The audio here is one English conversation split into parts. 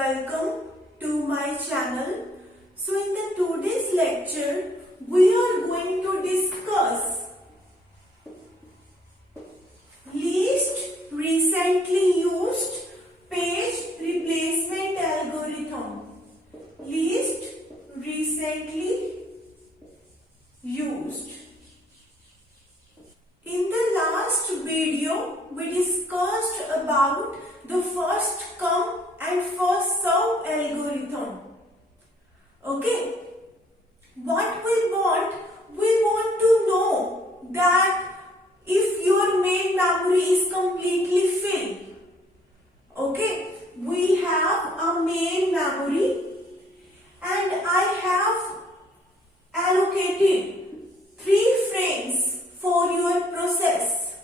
welcome to my channel. So in the today's lecture, we are going to discuss least recently used page replacement algorithm. Least recently used. In the last video, we discussed about the first come and first serve algorithm. Okay, what we want to know that if your main memory is completely filled. Okay, we have a main memory and I have allocated 3 frames for your process.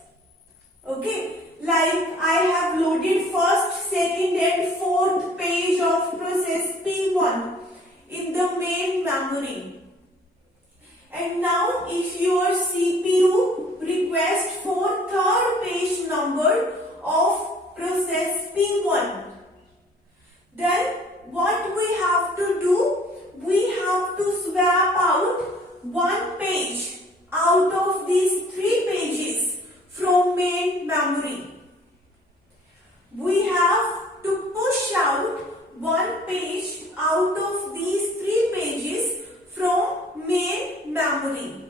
Okay, like I have loaded first, second and fourth page of process P1 in the main memory. And now if your CPU requests for third page number of process P1, then what we have to do? We have to swap out one page out of these 3 pages from main memory. We have to push out one page out of these 3 pages from main memory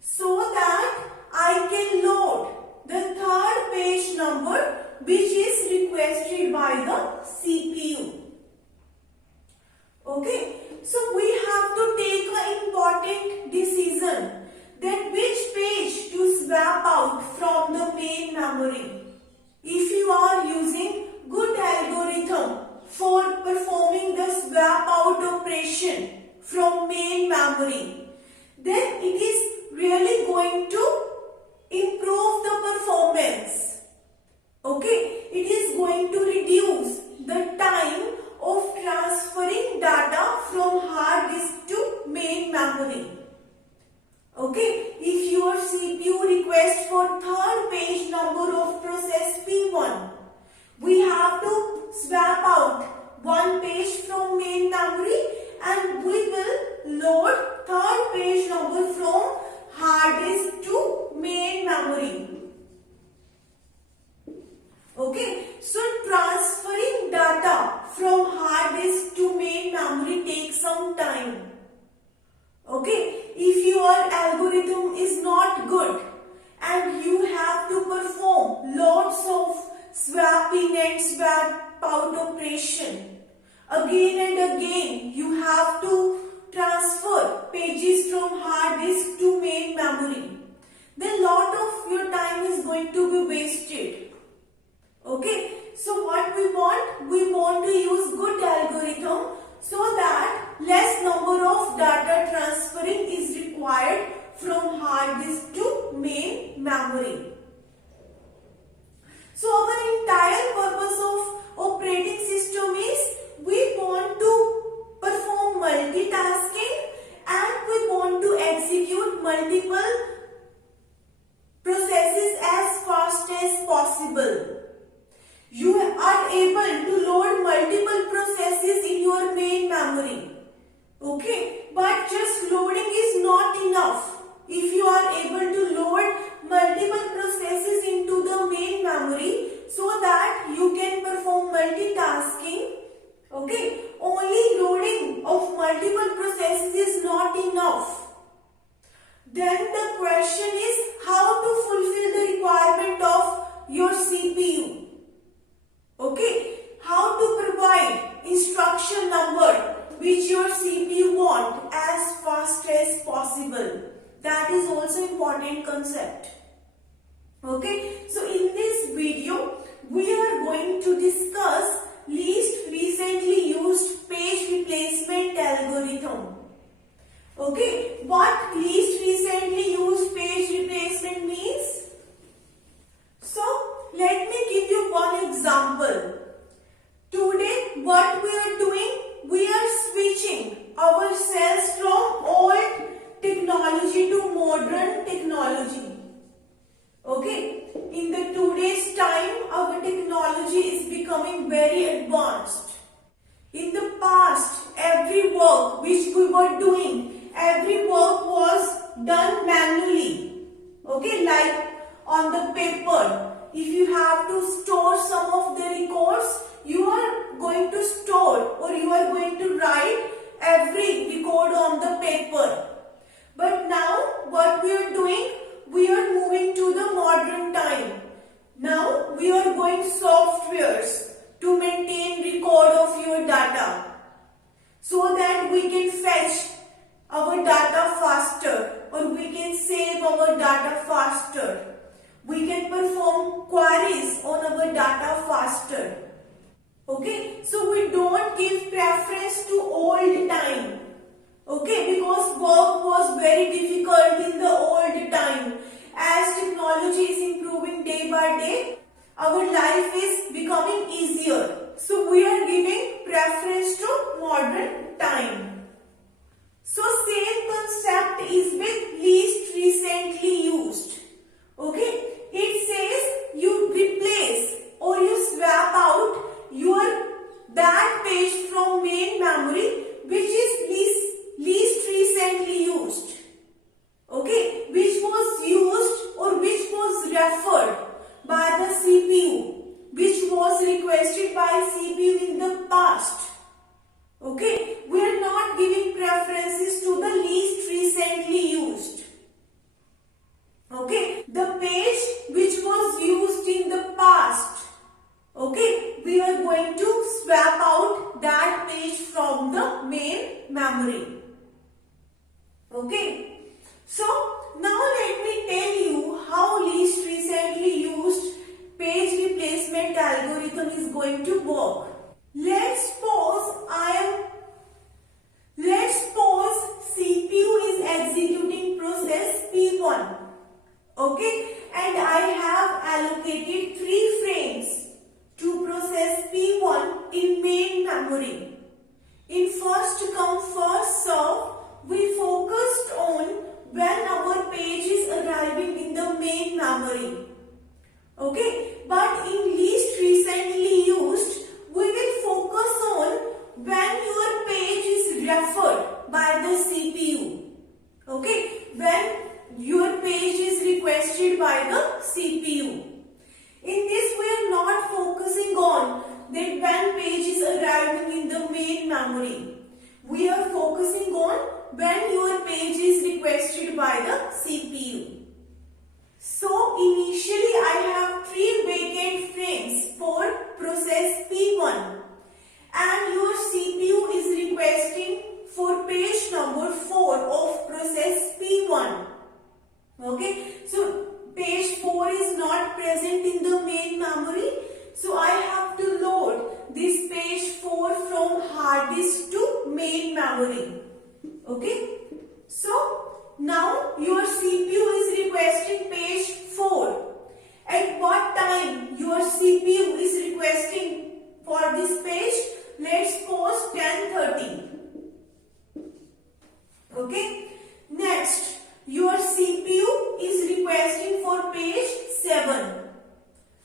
so that I can load the third page number which is requested by the CPU. Okay, so we have to take an important decision that which page to swap out from the main memory. If you are using good algorithm for performing the swap out operation from main memory, then it is really going to improve the performance. Okay, it is going to reduce the time of transferring data from hard disk to main memory. Okay, if your CPU requests for third page number of process P1, we have to swap out one page from main memory and we will load third page number from hard disk to main memory. Okay, so transferring data from hard disk to main memory takes some time. Okay, if your algorithm is not good and you have to perform lots of swapping and swap out operation, again and again you have to transfer pages from hard disk to main memory, then lot of your time is going to be wasted. Okay, so what we want to use good algorithm so that less number of data transferring is required from hard disk to main memory. So our entire purpose of operating system is we want to perform multitasking and we want to execute multiple processes as fast as possible. You are able to load multiple processes in your main memory. Okay, but just loading is not enough. If you are able to load multiple processes into the main memory so that you can perform multitasking, okay, only loading of multiple processes is not enough. Then the question is how to fulfill the requirement of your CPU. Okay, how to provide instruction number which your CPU want as fast as possible. That is also important concept. Okay, so in this video we are going to discuss least recently used page replacement algorithm. Okay, what least recently used page replacement means? So let me give you one example. Today what we are doing, we are switching ourselves from old technology to modern technology. Okay, in the today's time our technology is becoming very advanced. In the past, every work which we were doing, every work was done manually. Okay, like on the paper. If you have to store some of the records, you are going to store or you are going to write every record on the paper. But now what we are doing, we are moving to the modern time. Now we are going softwares to maintain record of your data so that we can fetch our data faster or we can save our data faster. We can perform queries on our data faster. Okay, so we don't give preference to old time. Okay, because work was very difficult in the old time. As technology is improving day by day, our life is becoming easier. So we are giving preference to modern time. So same concept is with least recently used. Okay, it says you replace or you swap out that page from main memory which is least recently used. Okay, which was used or which was referred by the CPU, which was requested by CPU in the past. Okay, we are not giving preferences to the least recently used. Okay, the page which was used in the past. Okay, we are going to swap out that page from the main memory. Okay, so now let me tell you how least recently used page replacement algorithm is going to work. Let's suppose CPU is executing process P1. Okay, and I have allocated 3 frames to process P1 in main memory. In first come first serve, we focused on when our page is arriving in the main memory. Okay, but in least recently used, we will focus on when your page is referred by the CPU. Okay, when your page is requested by the CPU. In this we are not focusing on that when page is arriving in the main memory. We are focusing on when your page is requested by the CPU. So initially I have 3 vacant frames for process P1 and your CPU is requesting for page number 4 of process P1. Okay, so page 4 is not present in the main memory, so I have to load this page 4 from hard disk to main memory. Okay, so now your CPU is requesting page 4. At what time your CPU is requesting for this page? Let's suppose 10:30. Okay, next your CPU is requesting for page 7.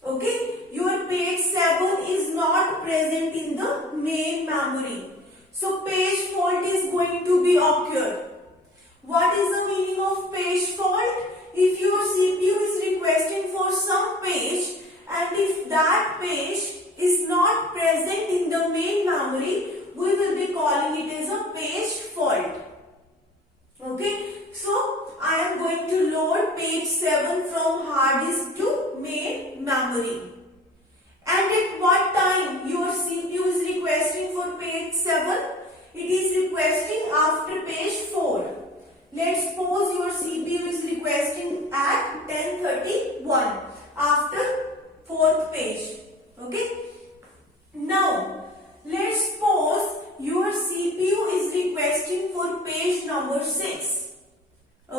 Okay, your page 7 is not present in the main memory. So page fault is going to be occur. What is the meaning of page fault? If your CPU is requesting for some page and if that page is not present in the main memory, we will be calling it as a page fault. Okay, so I am going to load page 7 from hard disk to main memory. And at what time your CPU is requesting for page 7? It is requesting after page 4. Let's suppose your CPU is requesting at 10:31 after 4th page. Okay. Now, let's suppose your CPU is requesting for page number 6.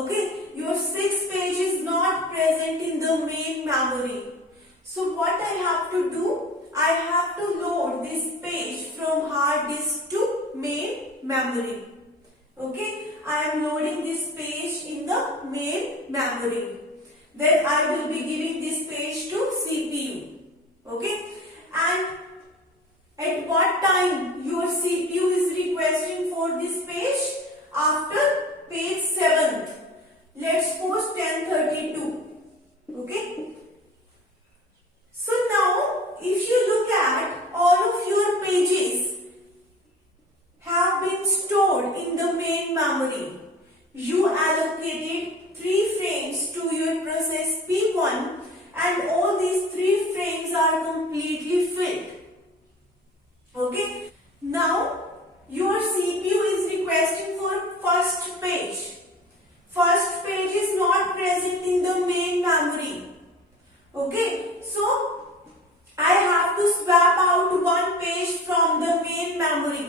Okay. Your 6th page is not present in the main memory. So what I have to do? I have to load this page from hard disk to main memory. Okay. I am loading this page in the main memory. Then I will be giving this page to CPU. Okay. And at what time time your CPU is requesting for this page? After page 7th. Let's suppose 10:32. Okay. So now if you look at all of your pages have been stored in the main memory. You allocated 3 frames to your process P1 and all these 3 frames are completely filled. Okay. Now your CPU is requesting for first page. First page is not present in the main memory. Okay. So I have to swap out one page from the main memory.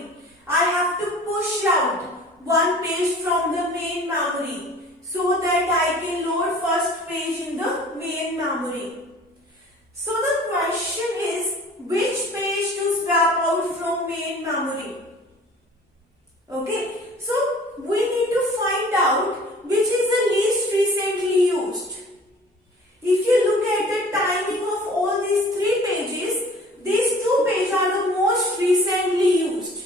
I have to push out one page from the main memory so that I can load first page in the main memory. So the question is, which page to swap out from main memory? Okay, so we need to find out which is the least recently used. If you look at the timing of all these 3 pages, these 2 pages are the most recently used.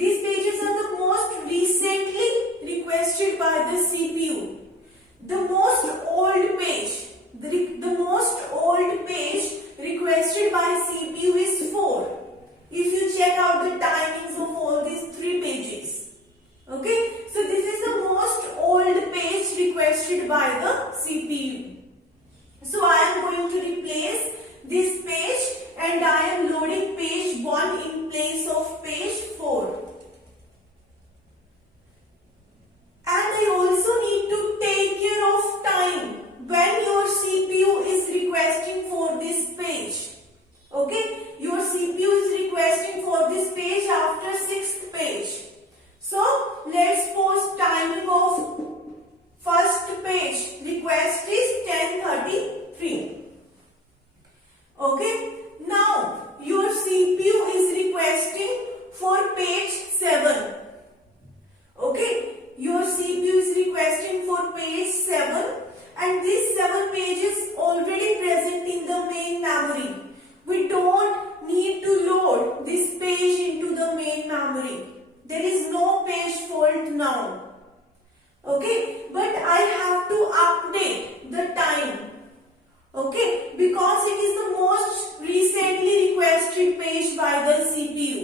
These pages are the most recently requested by the CPU. The most old page, the most old page requested by CPU is 4. If you check out the timings of all these 3 pages. Okay, so this is the most old page requested by the CPU. So I am going to replace this page and I am loading page 1 in place of page 4. And I also need to take care of time when your CPU is requesting for this page. Okay, your CPU is requesting for this page after 6th page. So let's suppose timing of first page request is 10:33. Okay, now your CPU is requesting for page 7. Okay, your CPU is requesting for page 7 and this 7 page is already present in the main memory. We don't need to load this page into the main memory. There is no page fault now. Okay, but I have to update the time. Okay, because it is the most recently requested page by the CPU.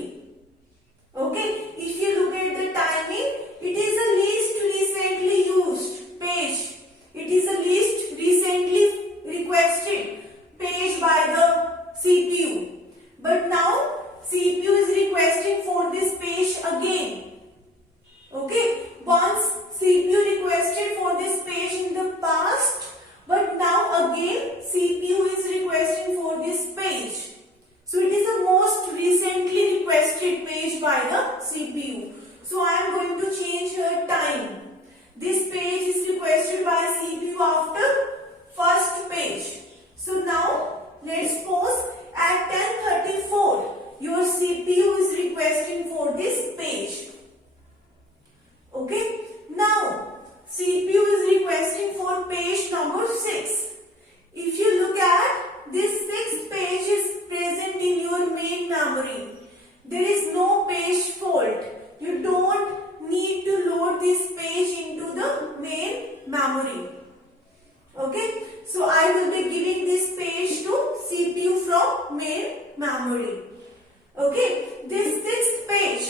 Okay, if you look at the timing, it is the least recently used page. It is the least recently requested page by the CPU. But now CPU is requesting for this page again. Okay, once CPU requested for this page in the past, but now again CPU is requesting for this page. So it is the most recently requested page by the CPU. So I am going to change her time. This page is requested by CPU after first page. So now let's suppose at 10:34 your CPU is requesting for this page. Okay, now CPU is requesting for page number 6. If you look at this 6th page is present in your main memory. There is no page fault. You don't need to load this page into the main memory. Okay, so I will be giving this page to CPU from main memory. Okay, this 6th page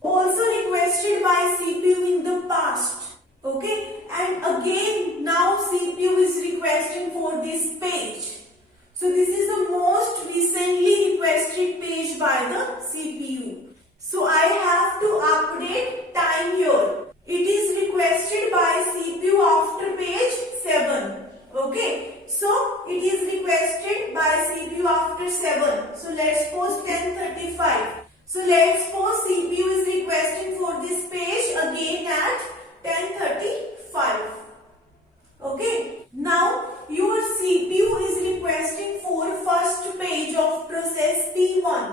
also requested by CPU in the past. Okay, and again now CPU is requesting for this page. So this is the most recently requested page by the CPU. So I have to update time here. It is requested by CPU after page 7. Okay, so it is requested by CPU after 7. So let's suppose 10:35. So let's suppose CPU is requesting for this page again at 10:35. Okay, now your CPU is requesting for first page of process P1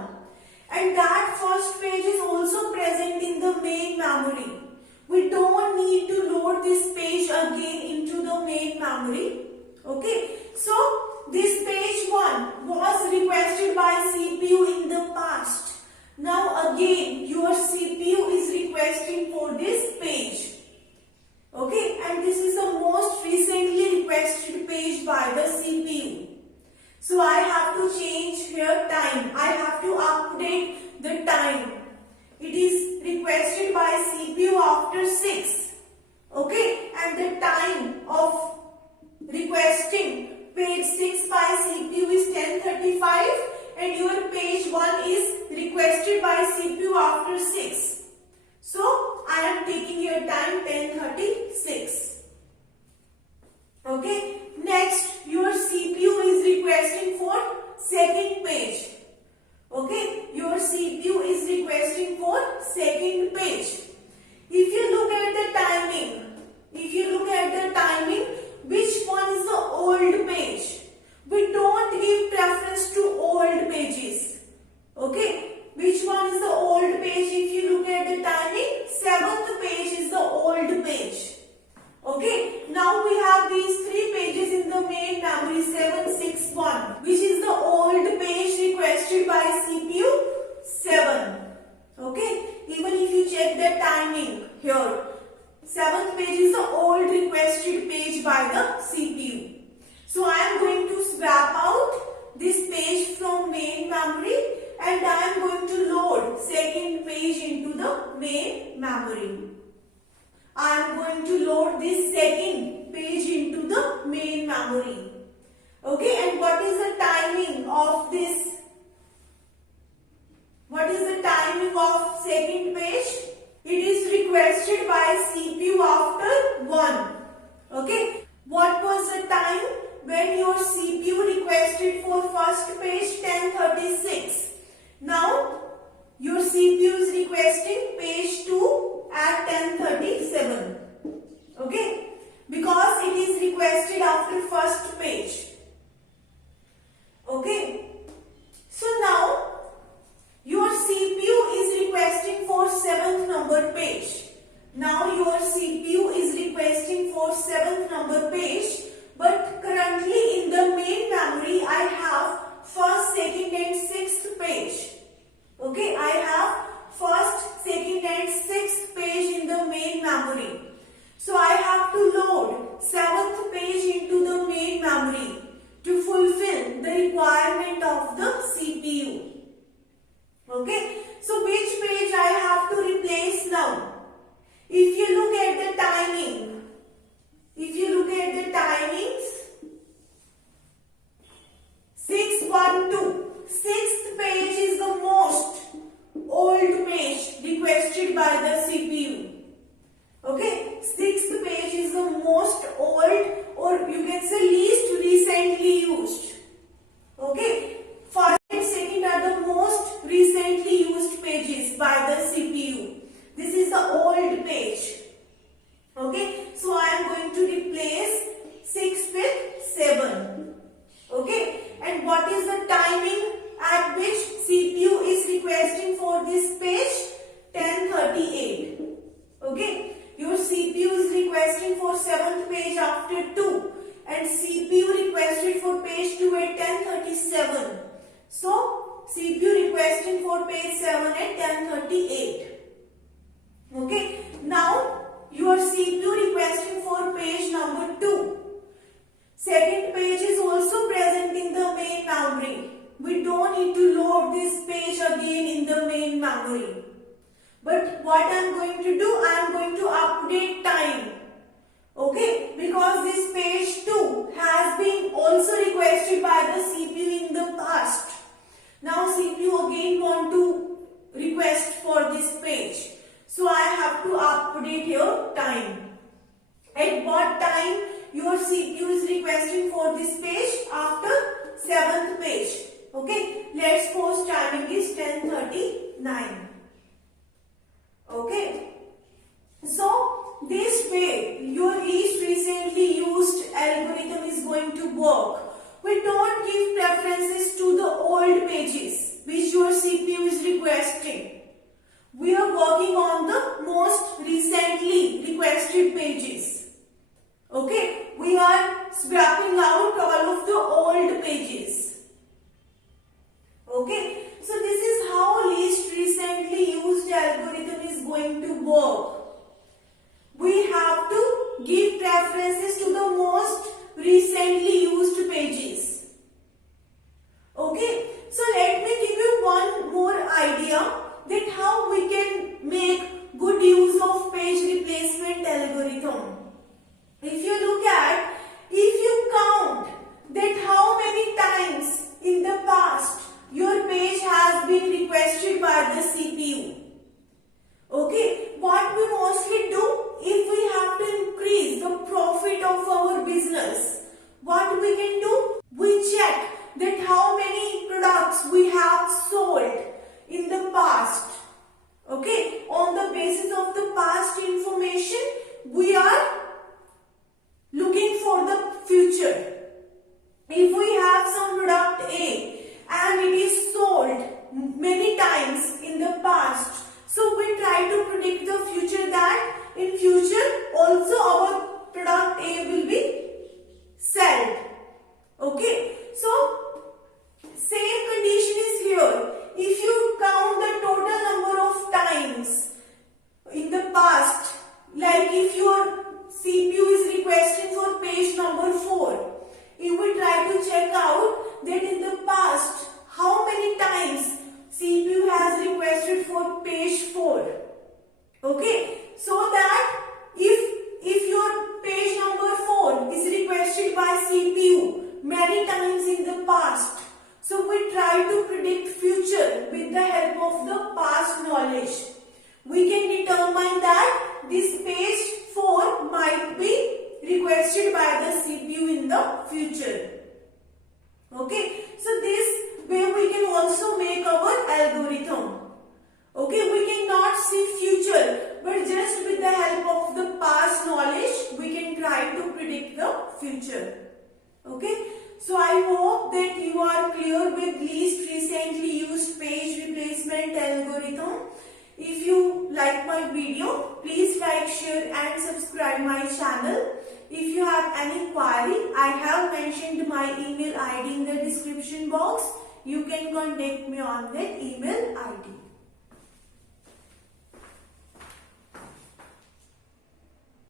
and that first page is also present in the main memory. We don't need to load this page again into the main memory. Okay, so this page 1 was requested by CPU in the past. CPU after 6. Okay, and the time of requesting page 6 by CPU is 10:35 and your page 1 is requested by CPU after 6. So I am taking your time 10:36. Okay, next your CPU is requesting for second page. Okay, your CPU is requesting for second page. If you look at the timing, which one is the old page? We don't give preference to old pages. Okay, which one is the old page? If you look at the timing, 7th page is the old page. Okay, now we have these 3 pages in the main memory 761, which is the old page requested by CPU 7. Okay, even if you check the timing here, 7th page is the old requested page by the CPU. So I am going to swap out this page from main memory and I am going to load second page into the main memory. I am going to load this second page into the main memory. Okay, and what is the timing of this? What is the timing of second page? It is requested by CPU after 1. Okay, what was the time when your CPU requested for first page? 10:36. Now your CPU is requesting page 2 at 10:37. Okay, because it is requested after first page. Okay, so now your CPU is requesting for 7th number page. Now your CPU is requesting for 7th number page, but currently in the main memory I have first, second and 6th page. Okay, I have first, second and 6th page in the main memory. So I have to load 7th page into the main memory to fulfill the requirement of the CPU. Okay, so which page I have to replace now? If you look at the timings, 612, 6th page is the most old page requested by the CPU. Okay, 6th page is the most old, or you can say least recently used. Okay, first and second are the most recently used pages by the CPU. This is the old page. Okay, so I am going to replace 6 with 7. Okay, and what is the timing at which CPU is requesting for this page? 10:38. Okay, your CPU is requesting for 7th page after 2 and CPU requested for page 2 at 10:37. So CPU requesting for page 7 at 10:38. Okay, now your CPU requesting for page number 2. Second page is also present in the main memory. We don't need to load this page again in the main memory. But what I am going to do, I am going to update time. Okay, because this page 2 has been also requested by the CPU in the past. Now CPU again want to request for this page. So I have to update your time. At what time your CPU is requesting for this page? After 7th page. Okay, let's suppose timing is 10:39. Okay, so this way your least recently used algorithm is going to work. We don't give preferences to the old pages which your CPU is requesting. We are working on the most recently requested pages. Okay, we are scrapping out all of the old pages. Okay, so this is how least recently used algorithm is going to work. We have to give preferences to the most recently used pages. Okay, so let me give you one more idea that how we can make good use of page in the past. So we try to predict the future, that in future also our product A will be sold. Okay, so same condition is here. If you count the total number of times in the past, like if your CPU is requesting for page number 4, you will try to check out that in the past how many times CPU has requested for page 4. Okay, so that if your page number 4 is requested by CPU many times in the past, so we try to predict future with the help of the past knowledge. We can determine that this page 4 might be requested by the CPU in the future. Okay, so this way we can also make our algorithm. Okay, we cannot see future, but just with the help of the past knowledge, we can try to predict the future. Okay, so I hope that you are clear with least recently used page replacement algorithm. If you like my video, please like, share and subscribe my channel. If you have any query, I have mentioned my email ID in the description box. You can contact me on that email ID.